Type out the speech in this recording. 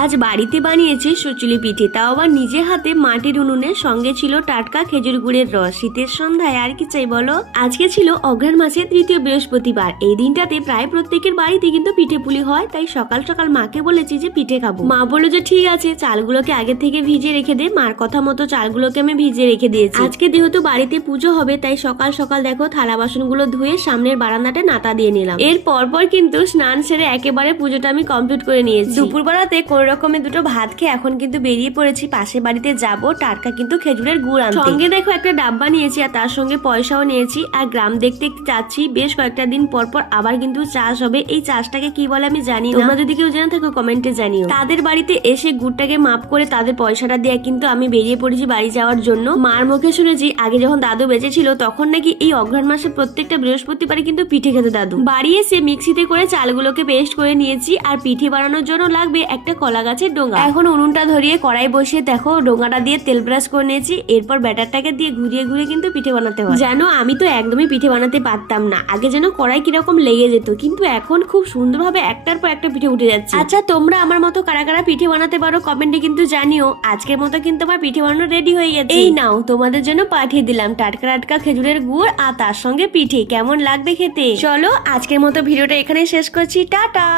আজ বাড়িতে বানিয়েছি সুচুলি পিঠে। তাও আবার নিজে হাতে মাটির উনুনে সঙ্গে ছিল টাটকা খেজুর গুড়ের রস। শীতের সন্ধ্যায় আর কি চাই বলো? আজকে ছিল অঘ্রাণ মাসের তৃতীয় বৃহস্পতিবার। এই দিনটাতে প্রায় প্রত্যেকের বাড়িতে কিন্তু পিঠে পুলি হয়, তাই সকাল সকাল মাকে বলেছি যে পিঠে খাব। মা বলল যে ঠিক আছে, চালগুলোকে আগে থেকে ভিজে রেখে দে। মার কথা মতো চালগুলোকে আমি ভিজে রেখে দিয়েছি। আজকে যেহেতু বাড়িতে পুজো হবে, তাই সকাল সকাল দেখো থালা বাসনগুলো ধুয়ে সামনের বারান্দাটা নাতা দিয়ে নিলাম। এর পরপর কিন্তু স্নান সেরে একেবারে পুজোটা আমি কমপ্লিট করে নিয়েছি। দুপুরবেলাতে কোন রকমের দুটো ভাত খেয়ে এখন কিন্তু বেরিয়ে পড়েছি পাশের বাড়িতে যাব। টাটকা কিন্তু খেজুরের গুড় আনতে। সঙ্গে দেখো একটা ডাব্বা নিয়েছি আর তার সঙ্গে পয়সাও নিয়েছি। আর গ্রাম দেখতে দেখতে যাচ্ছি বেশ কয়েকটা দিন পর পর আবার কিন্তু চাষ হবে। এই চাষটাকে কি বলে আমি জানি না। তোমরা যদি কেউ জেনে থাকো কমেন্টে জানিও। তাদের বাড়িতে এসে গুড়টাকে মাপ করে তাদের পয়সাটা দিয়ে কিন্তু আমি বেরিয়ে পড়েছি বাড়ি যাওয়ার জন্য। মার মুখে শুনেছি আগে যখন দাদু বেঁচে ছিল তখন নাকি এই অঘ্রাণ মাসে প্রত্যেকটা বৃহস্পতিবারে কিন্তু পিঠে খেতে দাদু। বাড়ি এসে মিক্সিতে করে চালগুলোকে পেস্ট করে নিয়েছি আর পিঠে বানানোর জন্য লাগবে একটা কলা গাছের ডোঙা। এখন উনুনটা ধরিয়ে কড়াই বসিয়ে দেখো, ডোঙাটা দিয়ে তেল ব্রাশ করে নিয়েছি। এরপর ব্যাটারটাকে দিয়ে ঘুরিয়ে ঘুরিয়ে কিন্তু পিঠে বানাতে হয়। জানো, আমি তো একদমই পিঠে বানাতে পারতাম না। আগে যেন কড়াই কীরকম লেগে যেত, কিন্তু এখন খুব সুন্দরভাবে একটার পর একটা পিঠে উঠে যাচ্ছে। আচ্ছা তোমরা আমার মতো কারা কারা পিঠে বানাতে পারো কমেন্টে কিন্তু জানিও। আজকের মতো কিন্তু আমার পিঠে বানানো রেডি হয়ে গেছে। এই নাও, তোমাদের জন্য পাঠিয়ে দিলাম টাটকা টাটকা খেজুরের গুড় আর তার সঙ্গে পিঠে। কেমন লাগবে খেতে? চলো, আজকের মতো ভিডিওটা এখানে শেষ করছি। টাটা!